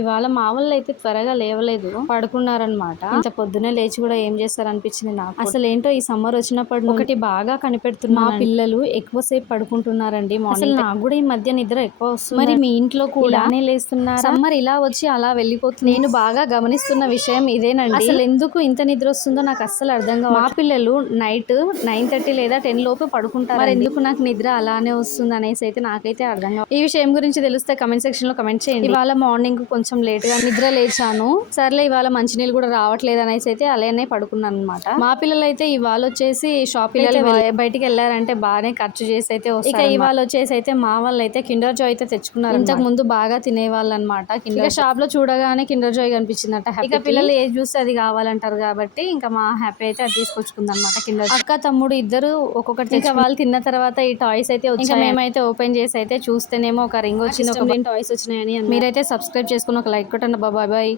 ఇవాళ మా వాళ్ళు అయితే త్వరగా లేవలేదు, పడుకున్నారనమాట. ఇంత పొద్దునే లేచి కూడా ఏం చేస్తారు అనిపించింది నాకు. అసలు ఏంటో ఈ సమ్మర్ వచ్చినప్పటి నుండి ఒకటి బాగా కనిపెడుతున్నా, మా పిల్లలు ఎక్కువసేపు పడుకుంటున్నారండి. అసలు నాకు కూడా ఈ మధ్య నిద్ర ఎక్కువ వస్తుంది. మరి మీ ఇంట్లో కూడా ఇలానే లేస్తున్నారా? సమ్మర్ ఇలా వచ్చి అలా వెళ్ళిపోతుంది. నేను బాగా గమనిస్తున్న విషయం ఇదేనండి. అసలు ఎందుకు ఇంత నిద్ర వస్తుందో నాకు అస్సలు అర్థం కాదు. మా పిల్లలు నైట్ 9:30 లేదా 10 లోపు పడుకుంటారు. మరి ఎందుకు నాకు నిద్ర అలానే వస్తుంది అనేసి అయితే నాకైతే అర్థం కాదు. ఈ విషయం గురించి తెలిస్తే కమెంట్ సెక్షన్ లో కమెంట్ చేయండి. ఇవాళ మార్నింగ్ కొంచెం లేట్ గా నిద్ర లేచాను. సర్లే ఇవాళ మంచినీళ్ళు కూడా రావట్లేదు అనేసి అయితే అలానే పడుకున్నాను అనమాట. మా పిల్లలు అయితే ఇవాళ వచ్చేసి షాపింగ్ బయటికి వెళ్ళారంటే బాగానే ఖర్చు చేసి అయితే వస్తారు. ఇక ఇవాళ వచ్చేసి అయితే మా వాళ్ళు అయితే కిండర్ జాయ్ అయితే తెచ్చుకున్నారు. ఇంతకు ముందు బాగా తినేవాళ్ళు అనమాట. ఇక షాప్ లో చూడగానే కిండర్ జాయ్ కనిపించిందట. ఇక పిల్లలు ఏది చూస్తే అది కావాలంటారు కాబట్టి ఇంకా మా హ్యాపీ అయితే అది తీసుకొచ్చుకుంది అనమాట. కిండర్ అక్క తమ్ముడు ఇద్దరు ఒక్కొక్కటి. ఇంకా వాళ్ళు తిన్న తర్వాత ఈ టాయ్స్ అయితే వచ్చాయి. మేమైతే ఓపెన్ చేసి అయితే చూస్తేనేమో ఒక రింగ్ వచ్చింది, ఒక టాయ్స్ వచ్చినాయని. మీరైతే సబ్స్క్రైబ్ చేసుకుని ఒక లైక్ కొట్టండి. Bye bye.